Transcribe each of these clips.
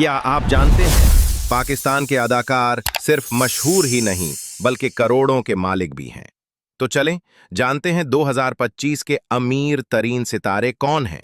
क्या आप जानते हैं पाकिस्तान के अदाकार सिर्फ मशहूर ही नहीं बल्कि करोड़ों के मालिक भी हैं। तो चलें जानते हैं 2025 के अमीर तरीन सितारे कौन हैं।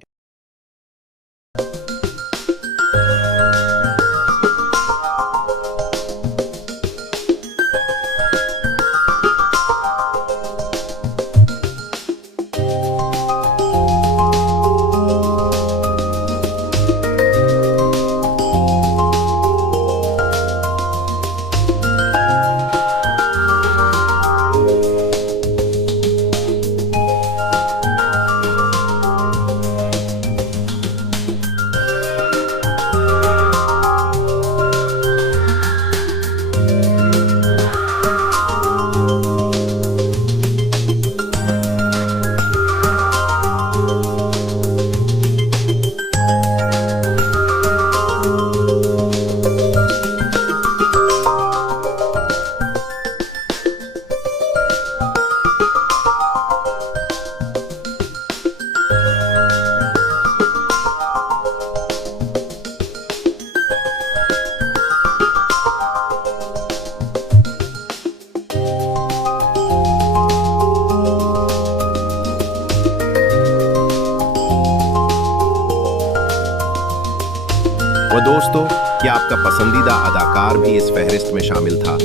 वो दोस्तों, क्या आपका पसंदीदा अदाकार भी इस फहरिस्त में शामिल था?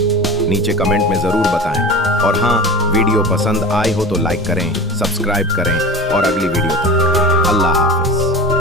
नीचे कमेंट में ज़रूर बताएं। और हाँ, वीडियो पसंद आई हो तो लाइक करें, सब्सक्राइब करें और अगली वीडियो तक अल्लाह हाफ़िज़।